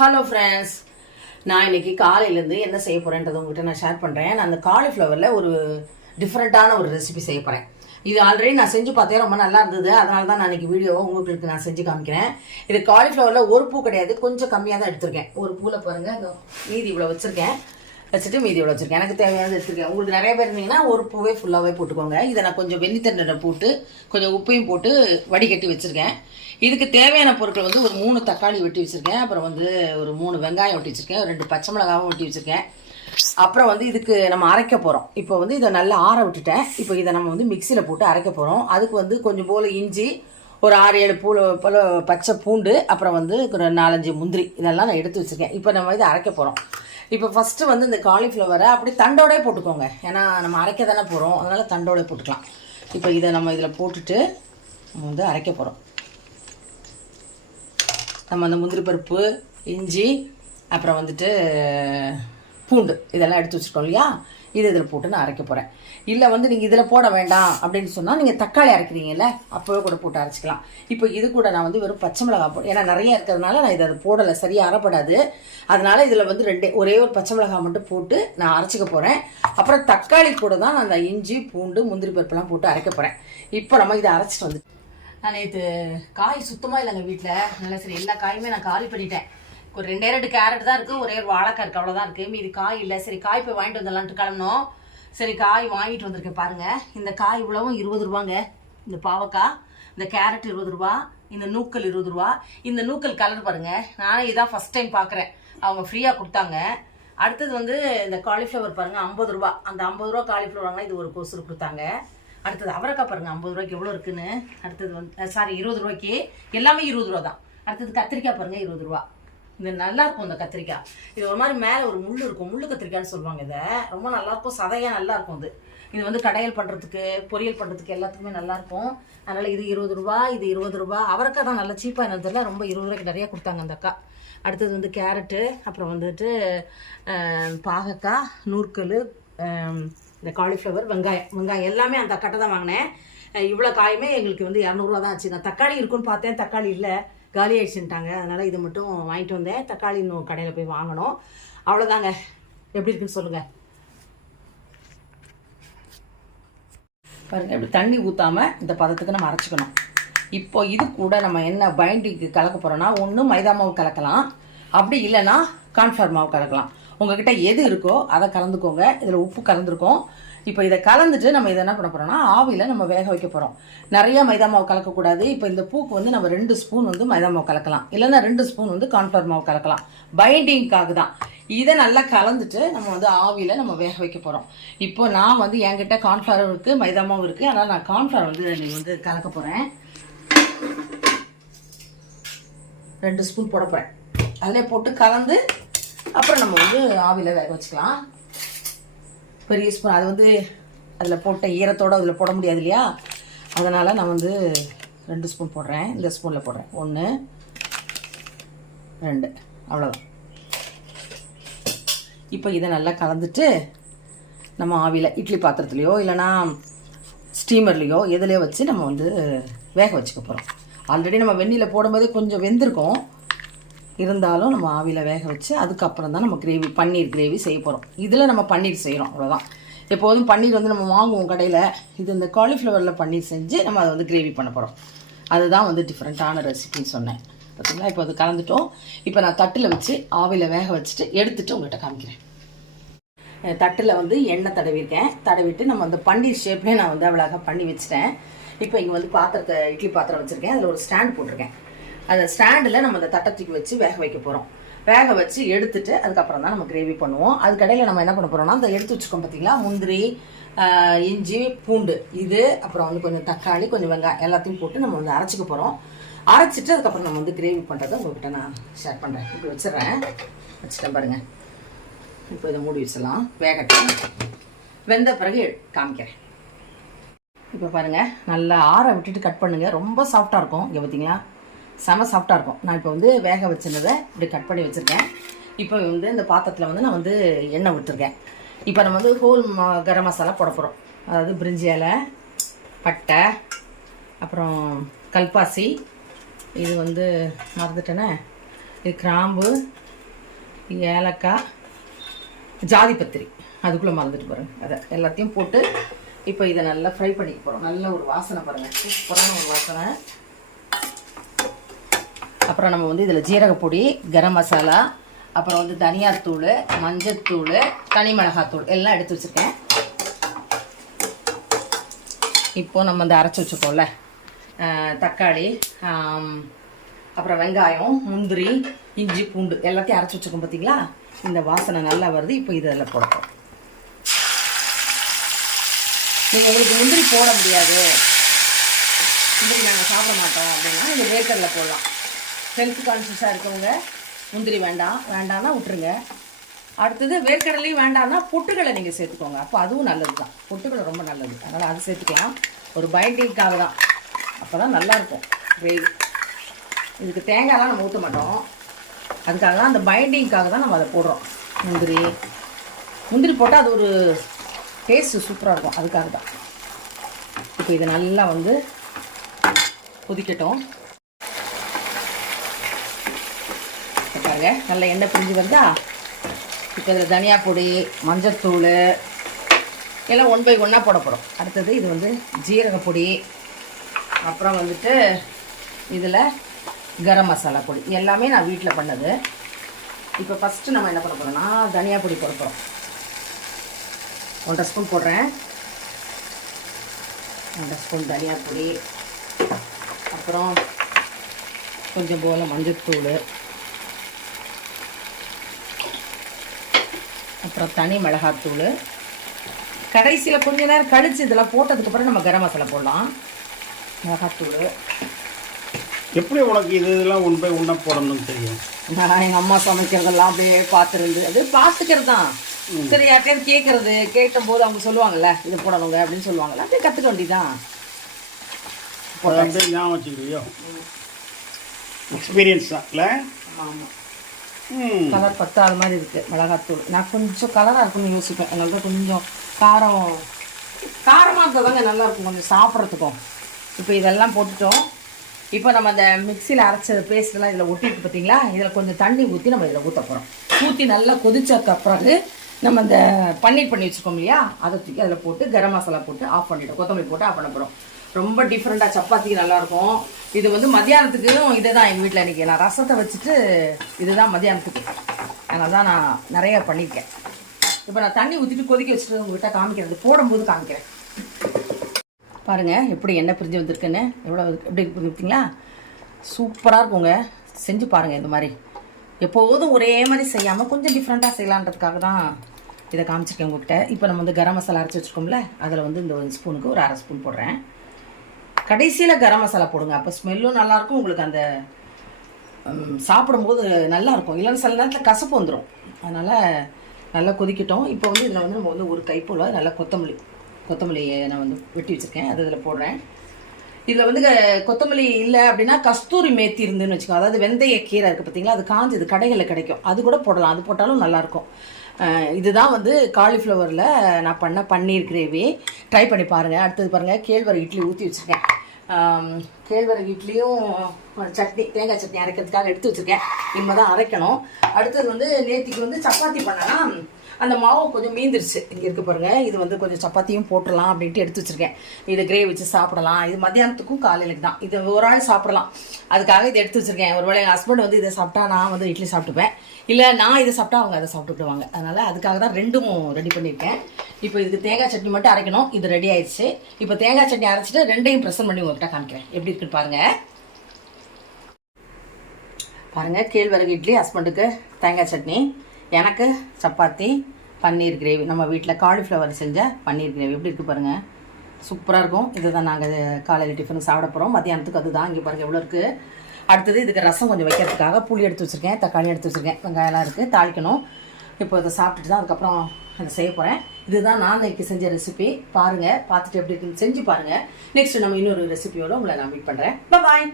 Hello friends, நான் இன்னைக்கு காலையிலேருந்து என்ன செய்ய போகிறேன்றதை உங்கள்கிட்ட நான் ஷேர் பண்ணுறேன். நான் அந்த காலிஃப்ளவரில் ஒரு டிஃப்ரெண்ட்டான ஒரு ரெசிபி செய்ய போகிறேன். இது ஆல்ரெடி நான் செஞ்சு பார்த்தேன், ரொம்ப நல்லா இருந்தது. அதனால தான் நான் இன்னைக்கு வீடியோவை உங்களுக்கு நான் செஞ்சு காமிக்கிறேன். இது காலிஃப்ளவரில் ஒரு பூ கிடையாது, கொஞ்சம் கம்மியாக தான் எடுத்திருக்கேன். ஒரு பூவில் பாருங்கள், இந்த மீதி இவ்வளோ வச்சுருக்கேன், வச்சுட்டு மீதி இவ்வளோ வச்சுருக்கேன். எனக்கு தேவையானது எடுத்துருக்கேன். உங்களுக்கு நிறைய பேர் இருந்தீங்கன்னா ஒரு பூவே ஃபுல்லாகவே போட்டுக்கோங்க. இதை நான் கொஞ்சம் வெந்நி தண்ணியில் போட்டு கொஞ்சம் உப்பையும் போட்டு வடிகட்டி வச்சுருக்கேன். இதுக்கு தேவையான பொருட்கள் வந்து ஒரு 3 தக்காளி வெட்டி வச்சுருக்கேன், அப்புறம் வந்து ஒரு 3 வெங்காயம் வெட்டி வச்சுருக்கேன், 2 பச்சை மிளகாவும் வெட்டி வச்சுருக்கேன். அப்புறம் வந்து இதுக்கு நம்ம அரைக்க போகிறோம். இப்போ வந்து இதை நல்லா ஆற விட்டுட்டேன். இப்போ இதை நம்ம வந்து மிக்சியில் போட்டு அரைக்க போகிறோம். அதுக்கு வந்து கொஞ்சம் போல் இஞ்சி, ஒரு 6-7 போல் பச்சை பூண்டு, அப்புறம் வந்து ஒரு 4-5 முந்திரி, இதெல்லாம் நான் எடுத்து வச்சுருக்கேன். இப்போ நம்ம இதை அரைக்க போகிறோம். இப்போ ஃபஸ்ட்டு வந்து இந்த காலிஃப்ளவரை அப்படி தண்டோடே போட்டுக்கோங்க, ஏன்னா நம்ம அரைக்க தானே போகிறோம், அதனால் தண்டோடே போட்டுக்கலாம். இப்போ இதை நம்ம இதில் போட்டுட்டு நம்ம வந்து அரைக்க போகிறோம். நம்ம அந்த முந்திரி பருப்பு, இஞ்சி, அப்புறம் வந்துட்டு பூண்டு இதெல்லாம் எடுத்து வச்சுருக்கோம் இல்லையா, இது இதில் போட்டு நான் அரைக்க போகிறேன். இல்லை வந்து நீங்கள் இதில் போட வேண்டாம் அப்படின்னு சொன்னால் நீங்கள் தக்காளி அரைக்கிறீங்கல்ல, அப்போவே கூட போட்டு அரைச்சிக்கலாம். இப்போ இது கூட நான் வந்து வெறும் பச்சை மிளகாய் போட்டு, ஏன்னா நிறைய இருக்கிறதுனால நான் இதை போடலை, சரியாக அரைப்படாது. அதனால் இதில் வந்து ஒரே ஒரு பச்சை மிளகாய் மட்டும் போட்டு நான் அரைச்சிக்க போகிறேன். அப்புறம் தக்காளி கூட தான் நான் அந்த இஞ்சி, பூண்டு, முந்திரி பருப்புலாம் போட்டு அரைக்க போகிறேன். இப்போ நம்ம இதை அரைச்சிட்டு வந்து, நான் நேற்று காய் சுத்தமாக இல்லைங்க வீட்டில், நல்லா சரி எல்லா காயுமே நான் காலி பண்ணிட்டேன். ஒரு 2 கேரட் தான் இருக்குது, ஒரே ஒரு வாழைக்காய் இருக்குது, அவ்வளோதான் இருக்குது. மீதி காய் இல்லை. சரி காய் போய் வாங்கிட்டு வந்துடலான்ட்டு கிளம்பணும். சரி காய் வாங்கிட்டு வந்திருக்கேன் பாருங்கள். இந்த காய் இவ்வளவும் 20 ரூபாங்க. இந்த பாவக்காய், இந்த கேரட் 20 ரூபா, இந்த நூக்கல் 20 ரூபா. இந்த நூக்கல் கலர் பாருங்கள், நானே இதான் ஃபஸ்ட் டைம் பார்க்குறேன், அவங்க ஃப்ரீயாக கொடுத்தாங்க. அடுத்தது வந்து இந்த காலிஃப்ளவர் பாருங்கள் 50 ரூபா. அந்த 50 ரூபா காலிஃப்ளவர் வாங்கினா இது ஒரு கொசுறு கொடுத்தாங்க. அடுத்தது அவரைக்காய் பாருங்கள் 50 ரூபாய்க்கு எவ்வளோ இருக்குன்னு. அடுத்தது வந்து 20 ரூபாய்க்கு, எல்லாமே 20 ரூபா தான். அடுத்தது கத்திரிக்காய் பாருங்கள் 20 ரூபா. இது நல்லாயிருக்கும் இந்த கத்திரிக்காய். இது ஒரு மாதிரி மேலே ஒரு முள் இருக்கும், முள்ளு கத்திரிக்காய்ன்னு சொல்லுவாங்க. இதை ரொம்ப நல்லாயிருக்கும், சதையாக நல்லாயிருக்கும். இது வந்து கடையல் பண்ணுறதுக்கு, பொரியல் பண்ணுறதுக்கு எல்லாத்துக்குமே நல்லாயிருக்கும். அதனால் இது 20 ரூபா, இது 20 ரூபா. அவரைக்காய் தான் நல்லா சீப்பாக இருந்ததில்ல, ரொம்ப 20 ரூபாய்க்கு நிறையா கொடுத்தாங்க அந்த அக்கா. அடுத்தது வந்து கேரட்டு, அப்புறம் வந்துட்டு பாகக்காய், நூற்கல், இந்த காலிஃப்ளவர், வெங்காயம் எல்லாமே அந்த அக்காட்ட தான் வாங்கினேன். இவ்வளோ காயுமே எங்களுக்கு வந்து 200 ரூபா தான் ஆச்சு. நான் தக்காளி இருக்குன்னு பார்த்தேன், தக்காளி இல்லை, காலி ஆயிடுச்சுட்டாங்க. அதனால் இது மட்டும் வாங்கிட்டு வந்தேன். தக்காளி இன்னும் கடையில் போய் வாங்கணும். அவ்வளோதாங்க. எப்படி இருக்குன்னு சொல்லுங்கள் பாருங்கள். இப்படி தண்ணி ஊற்றாமல் இந்த பதத்துக்கு நம்ம அரைச்சிக்கணும். இப்போ இது கூட நம்ம என்ன பைண்டிங்க்கு கலக்க போகிறோன்னா, ஒன்று மைதா மாவு கலக்கலாம், அப்படி இல்லைன்னா கார்ன்ஃப்ளவர் மாவு கலக்கலாம். உங்ககிட்ட எது இருக்கோ அதை கலந்துக்கோங்க. இதில் உப்பு கலந்துருக்கோம். இப்போ இதை கலந்துட்டு நம்ம இதை என்ன பண்ண போகிறோம்னா, ஆவியில் நம்ம வேக வைக்க போகிறோம். நிறையா மைதா மாவு கலக்கக்கூடாது. இப்போ இந்த பூக்கு வந்து நம்ம 2 ஸ்பூன் வந்து மைதா மாவு கலக்கலாம், இல்லைன்னா 2 ஸ்பூன் வந்து கார்ன்ஃப்ளவர் மாவு கலக்கலாம். பைண்டிங்காக தான். இதை நல்லா கலந்துட்டு நம்ம வந்து ஆவியில் நம்ம வேக வைக்க போகிறோம். இப்போ நான் வந்து என்கிட்ட கார்ன்ஃப்ளவர் இருக்குது, மைதா மாவு இருக்குது, அதனால் நான் கார்ன்ஃப்ளவர் வந்து கலக்க போகிறேன். 2 ஸ்பூன் போட போகிறேன். அதிலே போட்டு கலந்து அப்புறம் நம்ம வந்து ஆவியில் வேக வச்சுக்கலாம். பெரிய ஸ்பூன், அது வந்து அதில் போட்ட ஈரத்தோடு அதில் போட முடியாது இல்லையா, அதனால் நான் வந்து 2 ஸ்பூன் போடுறேன். இந்த ஸ்பூனில் போடுறேன். 1 2 அவ்வளோதான். இப்போ இதை நல்லா கலந்துட்டு நம்ம ஆவியில் இட்லி பாத்திரத்துலையோ இல்லைனா ஸ்டீமர்லேயோ எதுலையோ வச்சு நம்ம வந்து வேக வச்சுக்க போகிறோம். ஆல்ரெடி நம்ம வெந்நியில் போடும்போதே கொஞ்சம் வெந்திருக்கும், இருந்தாலும் நம்ம ஆவியில் வேக வச்சு அதுக்கப்புறம் தான் நம்ம பன்னீர் கிரேவி செய்ய போகிறோம். இதில் நம்ம பன்னீர் செய்கிறோம், அவ்வளோதான். எப்போதும் பன்னீர் வந்து நம்ம வாங்குவோம் கடையில். இது இந்த காலிஃப்ளவரில் பன்னீர் செஞ்சு நம்ம அதை வந்து கிரேவி பண்ண போகிறோம். அதுதான் வந்து டிஃப்ரெண்ட்டான ரெசிபின்னு சொன்னேன் பார்த்தீங்களா. இப்போ அது கலந்துட்டோம். இப்போ நான் தட்டில் வச்சு ஆவியில் வேக வச்சுட்டு எடுத்துகிட்டு உங்கள்கிட்ட காமிக்கிறேன். தட்டில் வந்து எண்ணெய் தடவிட்டு நம்ம அந்த பன்னீர் ஷேப்லேயே நான் வந்து அவ்வளோக்கா பண்ணி வச்சுட்டேன். இப்போ இங்கே வந்து இட்லி பாத்திரம் வச்சுருக்கேன், அதில் ஒரு ஸ்டாண்ட் போட்டிருக்கேன். அந்த ஸ்டாண்டில் நம்ம அந்த தட்டத்துக்கு வச்சு வேக வைக்க போகிறோம். வேக வச்சு எடுத்துட்டு அதுக்கப்புறம் தான் நம்ம கிரேவி பண்ணுவோம். அதுக்கடையில் நம்ம என்ன பண்ண போகிறோம்னா, அந்த எடுத்து வச்சுக்கோம் பார்த்தீங்களா, முந்திரி, இஞ்சி, பூண்டு, இது அப்புறம் வந்து கொஞ்சம் தக்காளி, கொஞ்சம் வெங்காயம் எல்லாத்தையும் போட்டு நம்ம வந்து அரைச்சிக்க போகிறோம். அரைச்சிட்டு அதுக்கப்புறம் நம்ம வந்து கிரேவி பண்ணுறதை உங்கள்கிட்ட நான் ஷேர் பண்ணுறேன். இப்படி வச்சிட்டேன் பாருங்கள். இப்போ இதை மூடி வச்சிடலாம், வேகட்டும். வெந்த பிறகு காமிக்கிறேன். இப்போ பாருங்கள், நல்லா ஆற விட்டுட்டு கட் பண்ணுங்கள். ரொம்ப சாஃப்டாக இருக்கும். இங்கே பார்த்தீங்களா, செம சாஃப்டாக இருக்கும். நான் இப்போ வந்து வேக வச்சுருந்ததை இப்படி கட் பண்ணி வச்சுருக்கேன். இப்போ வந்து இந்த பாத்திரத்தில் வந்து நான் வந்து எண்ணெய் விட்டுருக்கேன். இப்போ நம்ம வந்து ஹோல் கரம் மசாலா போட போகிறோம். அதாவது பிரிஞ்சி இலை, பட்டை, அப்புறம் கல்பாசி, இது வந்து மறந்துட்டேனே, இது கிராம்பு, ஏலக்காய், ஜாதிபத்திரி அதுக்குள்ளே மறந்துட்டு பாருங்கள். அதை எல்லாத்தையும் போட்டு இப்போ இதை நல்லா ஃப்ரை பண்ணிக்க போகிறோம். நல்ல ஒரு வாசனை பாருங்கள், சூப்பரான ஒரு வாசனை. அப்புறம் நம்ம வந்து இதில் ஜீரகப்பொடி, கரம் மசாலா, அப்புறம் வந்து தனியாத்தூள், மஞ்சத்தூள், தனி மிளகாத்தூள் எல்லாம் எடுத்து வச்சுருக்கேன். இப்போ நம்ம இந்த அரைச்சி வச்சுக்கோம்ல தக்காளி, அப்புறம் வெங்காயம், முந்திரி, இஞ்சி, பூண்டு எல்லாத்தையும் அரைச்சி வச்சுக்கோம். பார்த்தீங்களா, இந்த வாசனை நல்லா வருது. இப்போ இதில் போடுறோம். நீங்கள் உங்களுக்கு முந்திரி போட முடியாது, முந்திரி நாங்கள் சாப்பிட மாட்டோம் அப்படின்னா இந்த வேர்க்கடலை போடலாம். ஹெல்த் கான்ஷியஸாக இருக்கவங்க முந்திரி வேண்டாம்னா விட்டுருங்க. அடுத்தது வேர்க்கடலையும் வேண்டாம்னா பொட்டுகளை நீங்கள் சேர்த்துக்கோங்க. அப்போ அதுவும் நல்லது தான், பொட்டுகளை ரொம்ப நல்லது, அதனால் அது சேர்த்துக்கலாம். ஒரு பைண்டிங்காக தான், அப்போ தான் நல்லாயிருக்கும் கிரேவி. இதுக்கு தேங்காய்லாம் நம்ம ஊற்ற மாட்டோம், அதுக்காக தான் அந்த பைண்டிங்காக தான் நம்ம அதை போடுறோம். முந்திரி போட்டால் அது ஒரு டேஸ்ட்டு சூப்பராக இருக்கும், அதுக்காக தான். இப்போ இதை நல்லா வந்து கொதிக்கட்டும். பாருங்க நல்லா எண்ணெய் பிரிஞ்சு வருதா. இப்போ இதில் தனியா பொடி, மஞ்சத்தூள் எல்லாம் 1 by 1 போட போகிறோம். அடுத்தது இது வந்து ஜீரகப்பொடி, அப்புறம் வந்துட்டு இதில் கரம் மசாலா பொடி எல்லாமே நான் வீட்டில் பண்ணது. இப்போ ஃபஸ்ட்டு நம்ம என்ன பண்ண போகிறோம்னா தனியா பொடி போட போகிறோம். 1.5 ஸ்பூன் போடுறேன். 1.5 ஸ்பூன் தனியா பொடி, அப்புறம் கொஞ்சம் போல் மஞ்சத்தூள், அப்புறம் தனி மிளகாத்தூள். கடைசியில் கொஞ்ச நேரம் கழித்து இதெல்லாம் போட்டதுக்கப்புறம் நம்ம கரம் மசாலா போடலாம். மிளகாத்தூள். எப்படி உனக்கு இதெல்லாம் 1 by 1 போடணும்னு தெரியும்? நான் எங்கள் அம்மா சமைக்கிறதெல்லாம் அப்படியே பார்த்துருந்து அது பார்த்துக்கிறது தான். சரி, யார்கிட்டயாவது கேட்குறது, கேட்டபோது அவங்க சொல்லுவாங்கள்ல இதை போடணுங்க அப்படின்னு சொல்லுவாங்கள்ல, அப்படியே கற்றுக்க வேண்டியதான். ஞாபகம் வச்சுக்கிறியோ, எக்ஸ்பீரியன்ஸ் தான் இல்லை? ஆமாம். கலர் பத்தாத மாதிரி இருக்குது மிளகாத்தூள். நான் கொஞ்சம் கலராக இருக்குன்னு யோசிப்பேன், அதனால தான் கொஞ்சம் காரமாக இருக்கிறதாங்க நல்லாயிருக்கும் கொஞ்சம் சாப்பிட்றதுக்கும். இப்போ இதெல்லாம் போட்டுட்டோம். இப்போ நம்ம அந்த மிக்சியில் அரைச்ச பேஸ்ட்டெல்லாம் இதில் ஒட்டிட்டு பார்த்தீங்களா, இதில் கொஞ்சம் தண்ணி ஊற்றி நம்ம இதில் ஊற்ற போகிறோம். ஊற்றி நல்லா கொதிச்சதுக்கு பிறகு நம்ம இந்த பன்னீர் பண்ணி வச்சுருக்கோம் இல்லையா, அதை தூக்கி அதில் போட்டு கரம் மசாலா போட்டு ஆஃப் பண்ணிவிடும். கொத்தமல்லி போட்டு ஆஃப் பண்ண போகிறோம். ரொம்ப டிஃப்ரெண்ட்டாக சப்பாத்திக்கு நல்லாயிருக்கும். இது வந்து மத்தியானத்துக்கும் இதே தான் எங்கள் வீட்டில் இன்றைக்கி. நான் ரசத்தை வச்சுட்டு இதுதான் மத்தியானத்துக்கு, அதனால தான் நான் நிறையா பண்ணியிருக்கேன். இப்போ நான் தண்ணி ஊற்றிட்டு கொதிக்க வச்சுட்டு உங்கள்கிட்ட காமிக்கிறது, போடும்போது காமிக்கிறேன். பாருங்கள் எப்படி எண்ணெய் பிரிஞ்சு வந்திருக்குன்னு, எவ்வளோ எப்படி பார்த்தீங்களா, சூப்பராக இருக்குங்க. செஞ்சு பாருங்கள் இந்த மாதிரி. எப்போதும் ஒரே மாதிரி செய்யாமல் கொஞ்சம் டிஃப்ரெண்ட்டாக செய்யலான்றதுக்காக தான் இதை காமிச்சிருக்கேன் உங்கள்கிட்ட. இப்போ நம்ம வந்து கரம் மசாலா அரைச்சி வச்சுருக்கோம்ல, அதில் வந்து இந்த 1 ஸ்பூனுக்கு ஒரு 1/2 ஸ்பூன் போடுறேன். கடைசியில் கரம் மசாலா போடுங்க, அப்போ ஸ்மெல்லும் நல்லாயிருக்கும், உங்களுக்கு அந்த சாப்பிடும்போது நல்லாயிருக்கும். இல்லைன்னா சில நேரத்தில் கசப்பு வந்துடும். அதனால் நல்லா கொதிக்கட்டும். இப்போ வந்து இதில் வந்து நம்ம வந்து ஒரு கைப்போல் நல்லா கொத்தமல்லியை நான் வந்து வெட்டி வச்சுருக்கேன், அது இதில் போடுறேன். இதில் வந்து கொத்தமல்லி இல்லை அப்படின்னா கஸ்தூரி மேத்தி இருந்துன்னு வச்சுக்கோங்க, அதாவது வெந்தய கீரை இருக்குது பார்த்தீங்களா, அது காஞ்சது கடைகளில் கிடைக்கும், அது கூட போடலாம், அது போட்டாலும் நல்லாயிருக்கும். இதுதான் வந்து காலிஃப்ளவரில் நான் பண்ண பன்னீர் கிரேவி. ட்ரை பண்ணி பாருங்கள். அடுத்தது பாருங்கள், கேழ்வரகு இட்லி ஊற்றி வச்சுருக்கேன். கேழ்வரகு இட்லியும் சட்னி, தேங்காய் சட்னி அரைக்கிறதுக்காக எடுத்து வச்சுருக்கேன். இனிமேல் தான் அரைக்கணும். அடுத்தது வந்து நேற்றுக்கு வந்து சப்பாத்தி பண்ணனா அந்த மாவு கொஞ்சம் மீந்துருச்சு, இங்கே இருக்க பாருங்கள். இது வந்து கொஞ்சம் சப்பாத்தியும் போட்டுடலாம் அப்படின்ட்டு எடுத்து வச்சுருக்கேன். இதை கிரேவி வச்சு சாப்பிடலாம். இது மத்தியானத்துக்கும் காலையிலுக்கு தான், இது ஒரு ஆள் சாப்பிடலாம், அதுக்காக இதை எடுத்து வச்சுருக்கேன். ஒருவேளை எங்கள் ஹஸ்பண்ட் வந்து இதை சாப்பிட்டா நான் வந்து இட்லி சாப்பிட்டுப்பேன், இல்லை நான் இதை சாப்பிட்டா அவங்க அதை சாப்பிட்டுடுவாங்க. அதனால் அதுக்காக தான் ரெண்டும் ரெடி பண்ணியிருக்கேன். இப்போ இதுக்கு தேங்காய் சட்னி மட்டும் அரைக்கணும். இது ரெடி ஆயிடுச்சு. இப்போ தேங்காய் சட்னி அரைச்சிட்டு ரெண்டையும் ப்ரெசன்ட் பண்ணி உங்கள்கிட்ட காமிக்கிறேன் எப்படி இருக்குன்னு பாருங்கள். பாருங்கள், கேழ்வரகு இட்லி, ஹஸ்பண்டுக்கு தேங்காய் சட்னி, எனக்கு சப்பாத்தி, பன்னீர் கிரேவி. நம்ம வீட்டில் காலிஃப்ளவர் செஞ்ச பன்னீர் கிரேவி எப்படி இருக்குது பாருங்கள், சூப்பராக இருக்கும். இதை தான் நாங்கள் காலையில் டிஃபனுக்கு சாப்பிட போகிறோம். மத்தியானத்துக்கு அது தான். இங்கே பாருங்கள் எவ்வளோ இருக்குது. அடுத்தது இதுக்கு ரசம் கொஞ்சம் வைக்கிறதுக்காக புளி எடுத்து வச்சுருக்கேன், தக்காளி எடுத்து வச்சுருக்கேன், வெங்காயம்லாம் இருக்குது, தாளிக்கணும். இப்போ இதை சாப்பிட்டுட்டு தான் அதுக்கப்புறம் அதை செய்ய போகிறேன். இதுதான் நான் இன்றைக்கி செஞ்ச ரெசிபி. பாருங்கள், பார்த்துட்டு எப்படி இருக்குன்னு செஞ்சு பாருங்கள். நெக்ஸ்ட் நம்ம இன்னொரு ரெசிபியோடு உங்களை நான் மீட் பண்ணுறேன். பாய்.